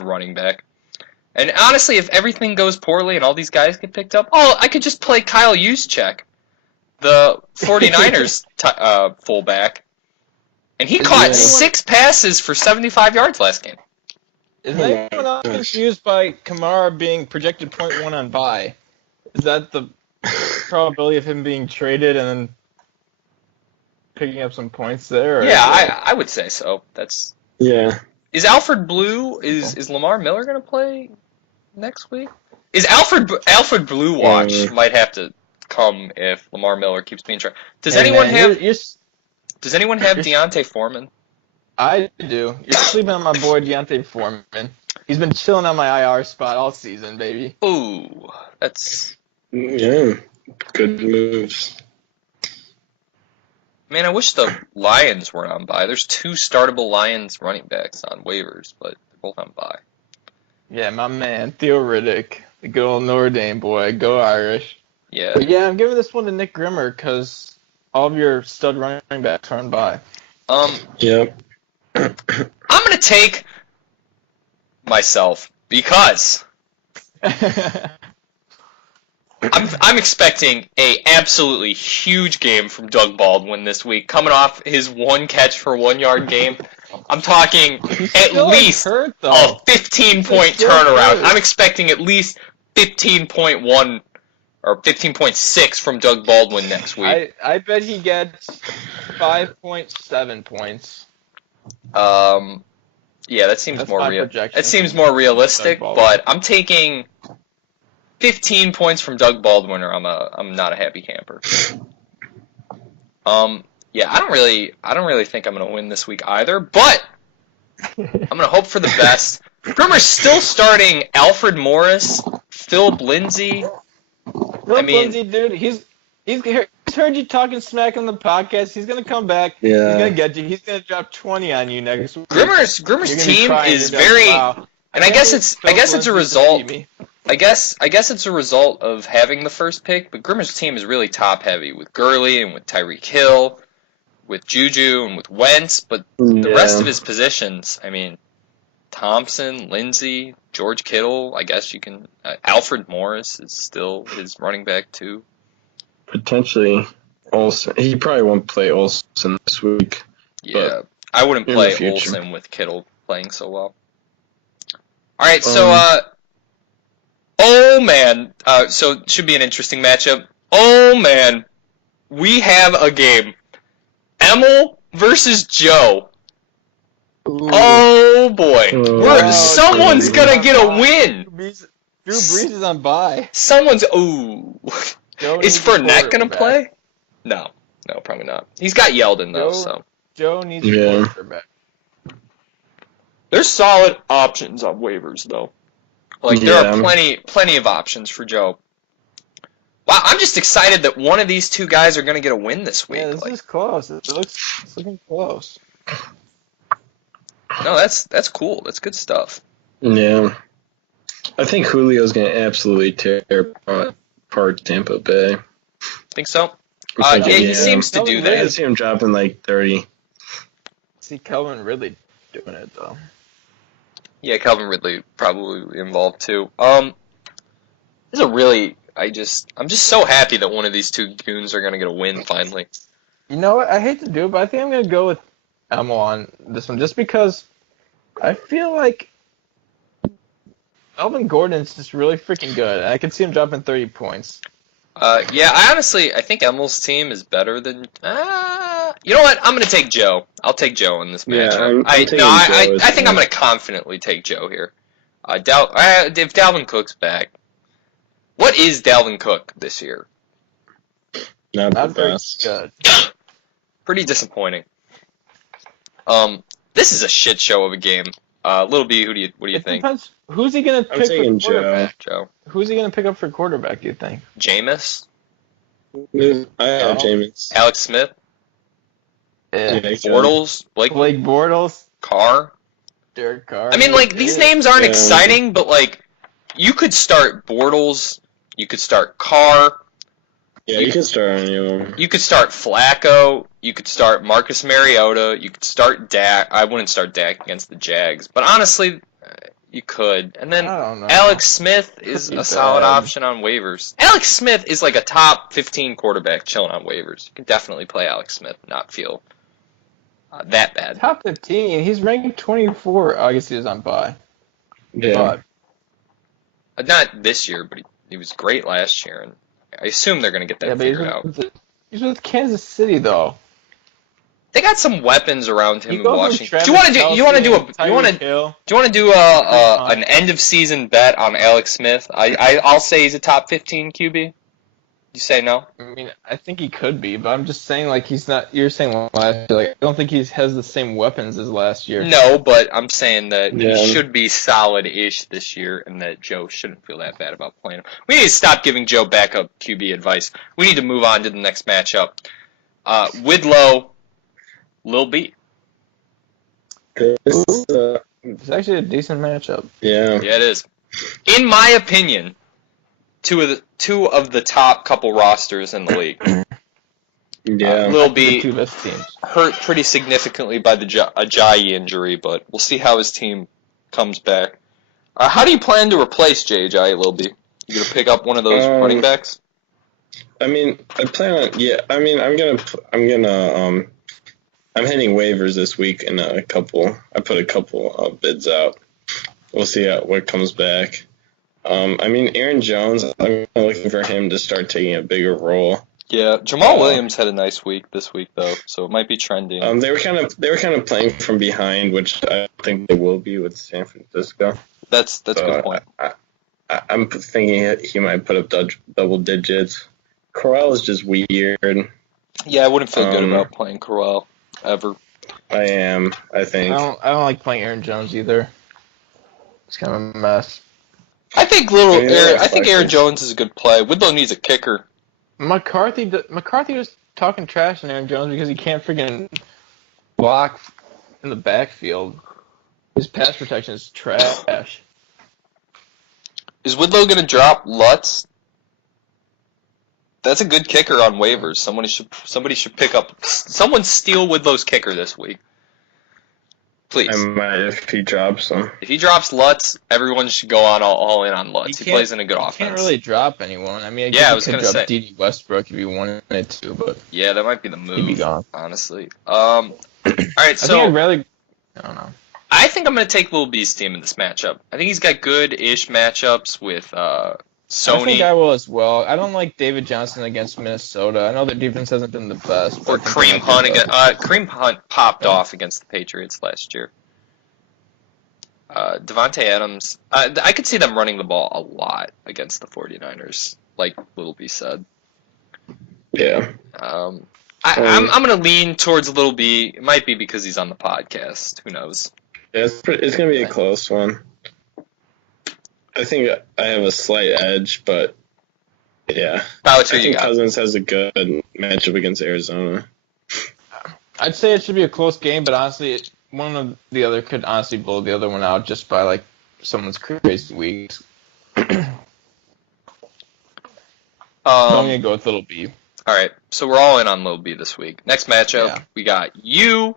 running back. And honestly, if everything goes poorly and all these guys get picked up, I could just play Kyle Juszczyk, the 49ers fullback. And he caught 6 passes for 75 yards last game. Is anyone else confused by Kamara being projected 0.1 on bye? Is that the probability of him being traded and then picking up some points there? Or Yeah, I would say so. That's Yeah. Is Alfred Blue is Lamar Miller gonna play next week? Is Alfred Blue watch might have to come if Lamar Miller keeps being trapped. Does anyone have Deontay Foreman? I do. You're sleeping on my boy Deontay Foreman. He's been chilling on my IR spot all season, baby. Ooh, that's good moves. Man, I wish the Lions were on bye. There's 2 startable Lions running backs on waivers, but they're both on bye. Yeah, my man, Theo Riddick, the good old Notre Dame boy. Go Irish. Yeah. But yeah, I'm giving this one to Nick Grimmer because all of your stud running backs are on bye. Yep. I'm going to take myself because I'm expecting a absolutely huge game from Doug Baldwin this week, coming off his 1 catch for 1 yard game. I'm talking at least a 15-point turnaround. I'm expecting at least 15.1 or 15.6 from Doug Baldwin next week. I bet he gets 5.7 points. Yeah, that seems more real. That seems more realistic, but I'm taking 15 points from Doug Baldwin, or I'm not a happy camper. Yeah, I don't really think I'm gonna win this week either, but I'm gonna hope for the best. Grimmer's still starting Alfred Morris, Philip Lindsay. Lindsay, dude, he's heard you talking smack on the podcast. He's gonna come back. Yeah. He's gonna get you. He's gonna drop 20 on you next week. Grimmer's team is very, and I guess it's a result. I guess it's a result of having the first pick, but Grimmer's team is really top heavy with Gurley and with Tyreek Hill, with Juju and with Wentz, but the rest of his positions, I mean, Thompson, Lindsey, George Kittle, I guess you can. Alfred Morris is still his running back too. Potentially Olsen. He probably won't play Olsen this week. Yeah, I wouldn't play Olsen with Kittle playing so well. All right, so oh man, so it should be an interesting matchup. Oh man, we have a game. Emil versus Joe. Ooh. Oh boy, someone's gonna get a win. Drew Brees is on bye. Is Fournette gonna play? No, probably not. He's got Yeldon though, so Joe needs a quarterback. There's solid options on waivers though. Like there are plenty of options for Joe. Wow, I'm just excited that one of these two guys are gonna get a win this week. Yeah, this is close. It's looking close. No, that's cool. That's good stuff. Yeah. I think Julio's going to absolutely tear apart Tampa Bay. Think so? He seems to do that. I see him dropping like 30. See Calvin Ridley doing it, though. Yeah, Calvin Ridley probably involved, too. I'm just so happy that one of these two goons are going to get a win, finally. You know what? I hate to do it, but I think I'm going to go with Emil on this one, just because I feel like Melvin Gordon's just really freaking good. I can see him dropping 30 points. Yeah, I think Emil's team is better than. You know what? I'm going to take Joe. I'll take Joe in this matchup. I think I'm going to confidently take Joe here. If Dalvin Cook's back, what is Dalvin Cook this year? Not the best. Good. Pretty disappointing. This is a shit show of a game. Little B, what do you think? Depends. Who's he gonna pick for quarterback? Joe. Who's he gonna pick up for quarterback? You think? Jameis. I have Jameis. Alex Smith. Yeah. Bortles. Blake Bortles. Carr. Derek Carr. I mean, like these names aren't exciting, but like you could start Bortles. You could start Carr. Yeah, you could start any of them. You could start Flacco. You could start Marcus Mariota. You could start Dak. I wouldn't start Dak against the Jags, but honestly, you could. And then Alex Smith is a solid option on waivers. Alex Smith is like a top 15 quarterback chilling on waivers. You can definitely play Alex Smith and not feel that bad. Top 15? He's ranked 24. I guess he was on bye. Yeah. Not this year, but he was great last year, and I assume they're going to get that figured out. He's with Kansas City, though. They got some weapons around him You in go from Washington. Do Travis you want to do Hill. an end of season bet on Alex Smith? I'll say he's a top 15 QB. You say no? I mean, I think he could be, but I'm just saying, like, he's not. You're saying last year, like, I don't think he has the same weapons as last year. No, but I'm saying that Yeah. he should be solid-ish this year, and that Joe shouldn't feel that bad about playing him. We need to stop giving Joe backup QB advice. We need to move on to the next matchup. Widlow, Lil B. It's actually a decent matchup. Yeah. Yeah, it is. In my opinion, two of the top couple rosters in the league. Yeah. Lil The B two best teams. hurt pretty significantly by the Ajayi injury, but we'll see how his team comes back. How do you plan to replace Jay Ajayi, Lil B? You gonna pick up one of those running backs? I mean, I plan on. Yeah. I mean, I'm hitting waivers this week in a couple. I put a couple bids out. We'll see what comes back. I mean, Aaron Jones. I'm looking for him to start taking a bigger role. Yeah, Jamal Williams had a nice week this week though, so it might be trending. They were kind of playing from behind, which I think they will be with San Francisco. That's a good point. I'm thinking he might put up double digits. Corral is just weird. Yeah, I wouldn't feel good about playing Corral ever. I think. I don't like playing Aaron Jones either. It's kind of a mess. I think Aaron Jones is a good play. Widlow needs a kicker. McCarthy was talking trash on Aaron Jones because he can't freaking block in the backfield. His pass protection is trash. Is Widlow going to drop Lutz? That's a good kicker on waivers. Somebody should pick up. Someone steal Widlow's kicker this week, please. I might if he drops him. If he drops Lutz, everyone should go on all in on Lutz. He plays in a good offense. Can't really drop anyone. I mean, I was going to say D.D. Westbrook if you wanted to, but yeah, that might be the move. He'd be gone. Honestly. All right, so I don't know. I think I'm going to take Lil B's team in this matchup. I think he's got good-ish matchups with Sony. I think I will as well. I don't like David Johnson against Minnesota. I know their defense hasn't been the best. Or Kareem Hunt. Kareem Hunt popped off against the Patriots last year. Devontae Adams. I could see them running the ball a lot against the 49ers, like Lil B said. Yeah. I'm going to lean towards Lil B. It might be because he's on the podcast. Who knows? Yeah, it's going to be a close one. I think I have a slight edge, but yeah. I think Cousins has a good matchup against Arizona. I'd say it should be a close game, but honestly, one of the other could honestly blow the other one out just by like someone's crazy weeks. I'm gonna go with Lil B. All right, so we're all in on Lil B this week. Next matchup, we got you.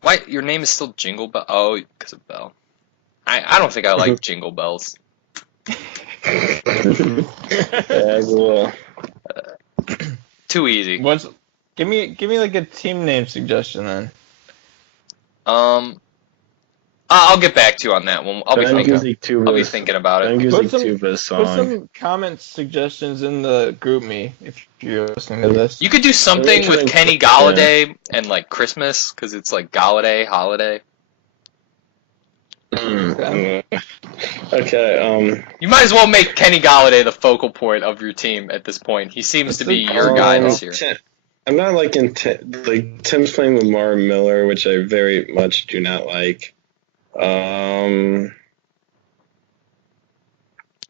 Why your name is still Jingle Bell? Oh, because of Bell. I don't think I like Jingle Bells. Too easy. Give me like a team name suggestion then. I'll get back to you on that one. I'll be thinking about it. Put some comment suggestions in the group me if you're listening to this. You could do something with Kenny Galladay and like Christmas because it's like Galladay holiday. Okay. You might as well make Kenny Galladay the focal point of your team at this point. He seems to be your guy this year. I'm not liking Tim's playing with Marvin Miller, which I very much do not like. Yeah,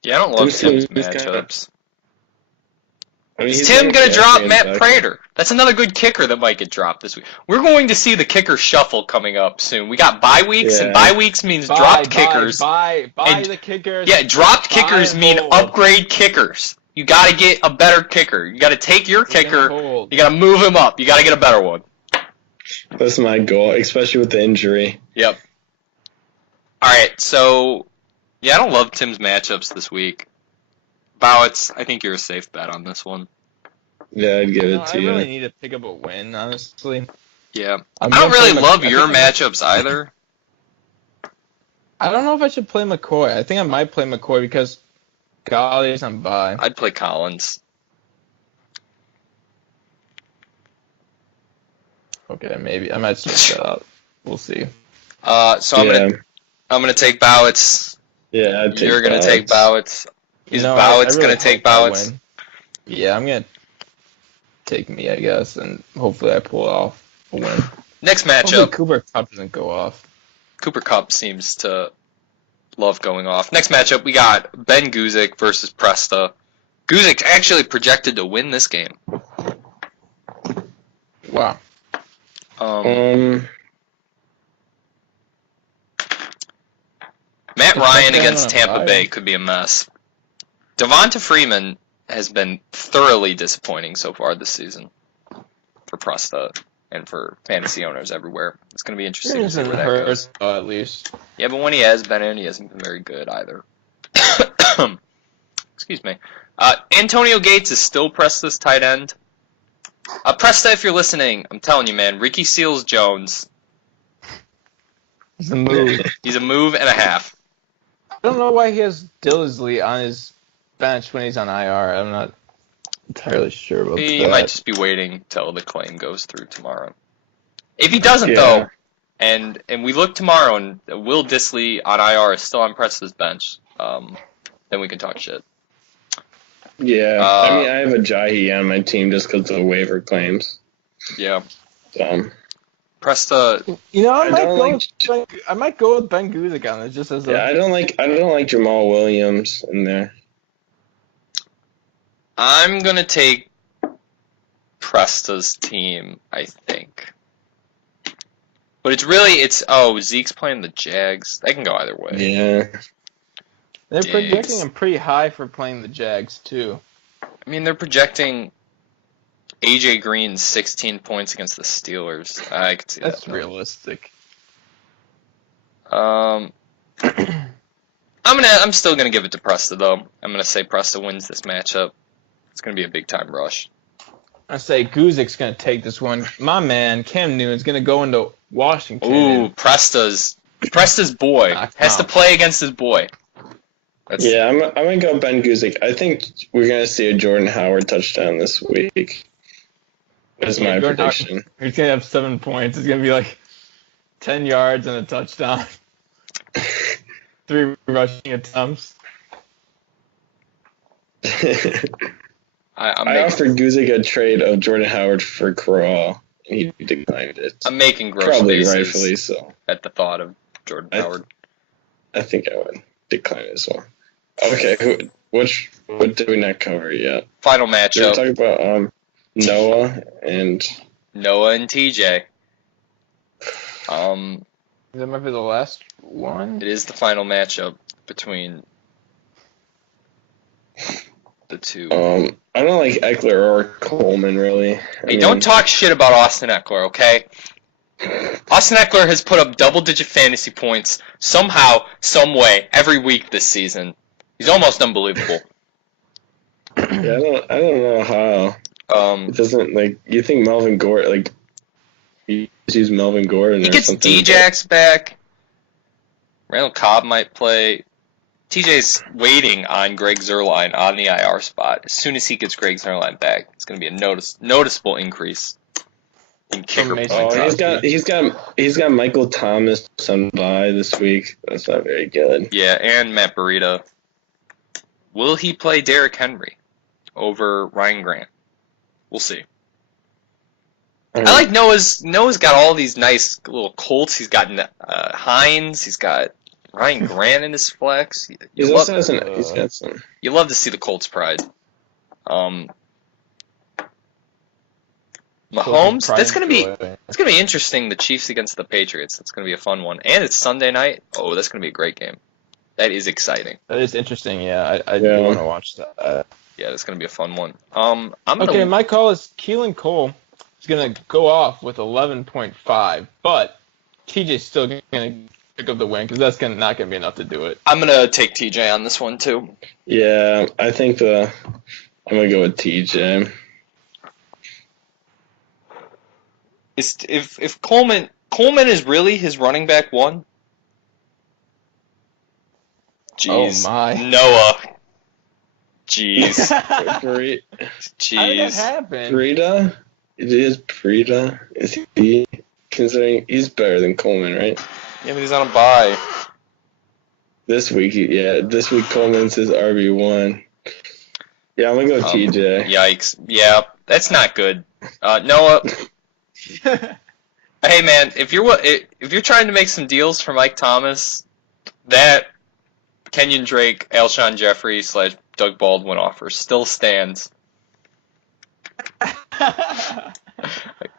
I don't love Tim's matchups. Is Tim going to drop Matt Prater? That's another good kicker that might get dropped this week. We're going to see the kicker shuffle coming up soon. We got bye weeks, and bye weeks means dropped kickers. Bye the kickers. Yeah, dropped kickers mean upgrade kickers. You got to get a better kicker. You got to take your kicker. You got to move him up. You got to get a better one. That's my goal, especially with the injury. Yep. All right, so yeah, I don't love Tim's matchups this week. Bowitz, I think you're a safe bet on this one. Yeah, I'd give it to you. I really need to pick up a win, honestly. Yeah. I don't really love your matchups either. I don't know if I should play McCoy. I think I might play McCoy because Galladay's on bye. I'd play Collins. Okay, maybe I might switch that up. We'll see. So I'm gonna take Bowitz. Yeah, You're gonna take Bowitz. Is Bowitz gonna take Bowitz? Yeah, I'm gonna take me, I guess, and hopefully I pull off a win. Next matchup. Hopefully Cooper Kupp doesn't go off. Cooper Kupp seems to love going off. Next matchup, we got Ben Guzik versus Presta. Guzik's actually projected to win this game. Wow. Matt Ryan against Tampa Bay could be a mess. Devonta Freeman has been thoroughly disappointing so far this season for Presta and for fantasy owners everywhere. It's going to be interesting to see where that goes. At least. Yeah, but when he has been in, he hasn't been very good either. Excuse me. Antonio Gates is still Presta's tight end. Presta, if you're listening, I'm telling you, man, Ricky Seals-Jones. He's a move. He's a move and a half. I don't know why he has Dillesley on his bench when he's on IR. I'm not entirely sure about that. He might just be waiting till the claim goes through tomorrow. If he doesn't, though, and we look tomorrow and Will Dissly on IR is still on Presta's bench, then we can talk shit. Yeah, I mean, I have a Jahi on my team just because of the waiver claims. Yeah. Presta. You know, I might go with Ben Guzik on it just as. I don't like Jamal Williams in there. I'm gonna take Presta's team, I think. But Zeke's playing the Jags. That can go either way. Yeah. They're projecting him pretty high for playing the Jags, too. I mean, they're projecting AJ Green 16 points against the Steelers. I could see that. That's realistic. I'm still gonna give it to Presta though. I'm gonna say Presta wins this matchup. It's gonna be a big time rush. I say Guzik's gonna take this one. My man Cam Newton's gonna go into Washington. Ooh, Presta's boy has to play against his boy. I'm gonna go Ben Guzik. I think we're gonna see a Jordan Howard touchdown this week. That's my prediction. He's gonna have 7 points. It's gonna be like 10 yards and a touchdown. 3 rushing attempts. I offered Guzik a trade of Jordan Howard for Crawl, and he declined it. I'm making gross probably faces rightfully so at the thought of Jordan Howard. I think I would decline it as well. Okay, what did we not cover yet? Final matchup. We're talking about Noah and TJ. That might be the last one. It is the final matchup between the two. I don't like Eckler or Coleman really. Don't talk shit about Austin Eckler, okay? Austin Eckler has put up double-digit fantasy points somehow, some way, every week this season. He's almost unbelievable. Yeah, I don't know how. It doesn't you think Melvin Gordon you use Melvin Gordon? He gets D-Jax back. Randall Cobb might play. TJ's waiting on Greg Zuerlein on the IR spot. As soon as he gets Greg Zuerlein back, it's going to be a noticeable increase in kicker points. He's got Michael Thomas on bye this week. That's not very good. Yeah, and Matt Breida. Will he play Derrick Henry over Ryan Grant? We'll see. I like Noah's got all these nice little Colts. He's got Hines. He's got Ryan Grant in his flex. You love to see the Colts pride. Mahomes. It's gonna be interesting. The Chiefs against the Patriots. That's gonna be a fun one, and it's Sunday night. Oh, that's gonna be a great game. That is exciting. That is interesting. Yeah, I do want to watch that. Yeah, that's gonna be a fun one. My call is Keelan Cole is gonna go off with 11.5, but TJ's still gonna pick up the win because that's not gonna be enough to do it. I'm gonna take TJ on this one too. Yeah, I think I'm gonna go with TJ. If Coleman is really his running back one. Jeez. Oh my. Noah. Jeez. Jeez. How did that happen? Breida? is Prida? Is he considering he's better than Coleman, right? Yeah, but he's on a bye. This week Coleman's his RB1. Yeah, I'm gonna go TJ. Yikes. Yeah, that's not good. Noah. Hey man, if you're trying to make some deals for Mike Thomas, that Kenyon Drake, Alshon Jeffrey / Doug Baldwin offer still stands.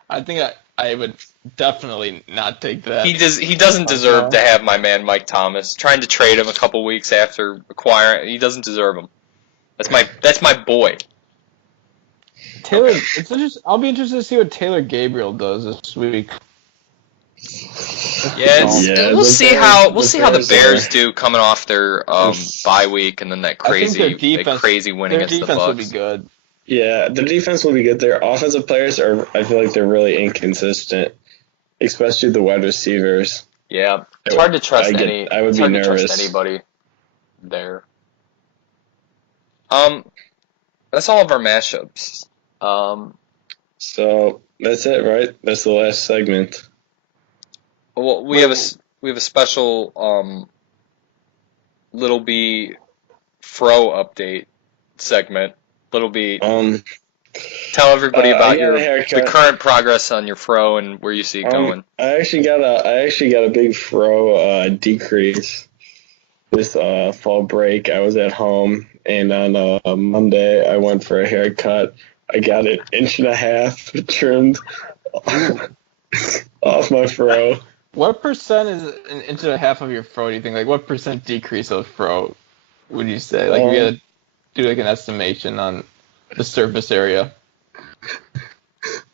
I think I would definitely not take that. He doesn't deserve to have my man Mike Thomas. Trying to trade him a couple weeks after acquiring, he doesn't deserve him. That's my boy. Taylor, I'll be interested to see what Taylor Gabriel does this week. We'll see how the Bears do coming off their bye week and then that crazy win against the Bucs. Their defense will be good. Yeah, the defense will be good. Their offensive players I feel like they're really inconsistent, especially the wide receivers. Yeah, it's hard to trust I would be nervous. To trust anybody there. That's all of our mashups. So that's it, right? That's the last segment. Well, we have a special Little B Fro update segment. Little B, tell everybody about the current progress on your Fro and where you see it going. I actually got a big Fro decrease this fall break. I was at home, and on Monday I went for a haircut. I got an 1.5 inch trimmed off my Fro. What percent is an 1.5 inch of your Fro, do you think? Like, what percent decrease of Fro would you say? Like, we gotta do like an estimation on the surface area.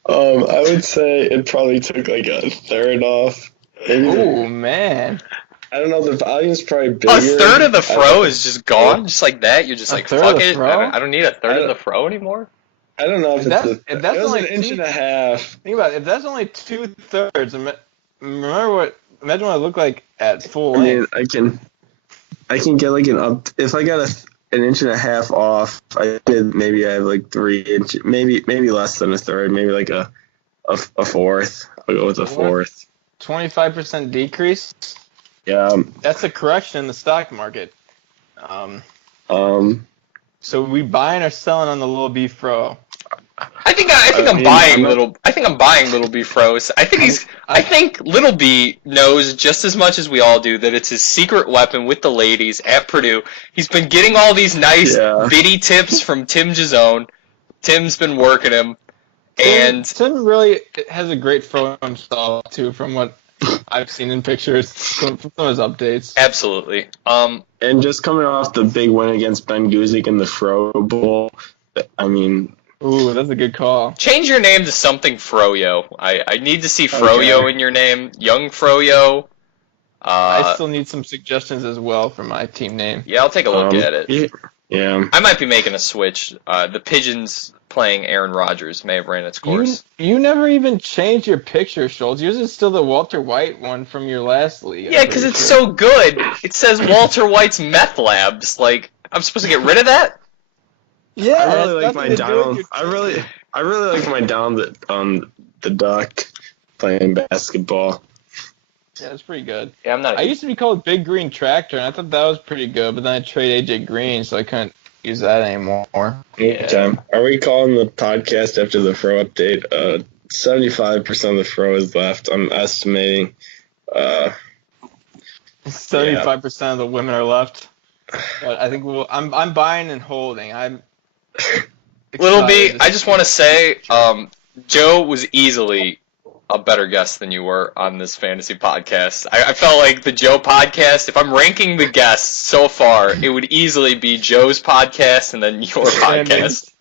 I would say it probably took like a third off. Oh man. I don't know, the volume's probably bigger. A third of the Fro is just gone, just like that? You're just like, fuck it, I don't need a third of the Fro anymore? I don't know if that's only 1.5 inches. Think about it, if that's only 2/3, imagine what it looked like at full length. I can get like if I got an 1.5 inches off, maybe I have like 3 inches, maybe less than a third, maybe like a fourth. I'll go with a fourth. 25% decrease? Yeah. That's a correction in the stock market. So we buying or selling on the Little B Fro? I think I'm buying Little B Fro's. I think Little B knows just as much as we all do that it's his secret weapon with the ladies at Purdue. He's been getting all these nice bitty tips from Tim Gizzone. Tim's been working him, and Tim really has a great Fro himself too, from what I've seen in pictures from some of his updates. Absolutely. And just coming off the big win against Ben Guzik in the Fro Bowl, I mean. Ooh, that's a good call. Change your name to something Fro Yo. I need to see Fro Yo in your name. Young Fro Yo. I still need some suggestions as well for my team name. Yeah, I'll take a look at it. Yeah. I might be making a switch. The Pigeons playing Aaron Rodgers may have ran its course. You never even changed your picture, Schultz. Yours is still the Walter White one from your last league. Yeah, because it's so good. It says Walter White's Meth Labs. Like, I'm supposed to get rid of that? Yeah, I really like my down. I really like my down the duck playing basketball. Yeah, it's pretty good. Yeah, I used to be called Big Green Tractor, and I thought that was pretty good, but then I traded AJ Green, so I couldn't use that anymore. Yeah. Are we calling the podcast after the Fro update? 75% of the Fro is left. I'm estimating. 75% of the women are left. But I think I'm buying and holding. I'm Little B, I just want to say, Joe was easily a better guest than you were on this fantasy podcast. I felt like the Joe podcast, if I'm ranking the guests so far, it would easily be Joe's podcast and then your podcast.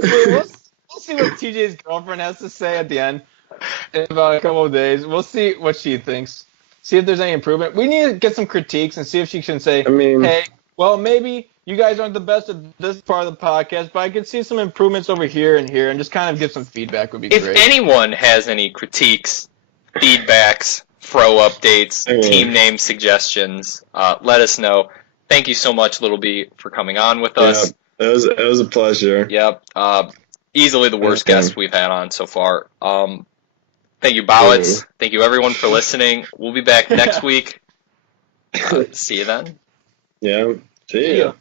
We'll see what TJ's girlfriend has to say at the end in about a couple of days. We'll see what she thinks. See if there's any improvement. We need to get some critiques and see if she can say, hey, well, maybe you guys aren't the best at this part of the podcast, but I could see some improvements over here and here, and just kind of give some feedback would be great. If anyone has any critiques, feedbacks, Fro updates, team name suggestions, let us know. Thank you so much, Little B, for coming on with us. Yeah, it was a pleasure. Yep. easily the worst guest we've had on so far. Thank you, Bowitz. Thank you, everyone, for listening. We'll be back next week. See you then. Yeah. See ya.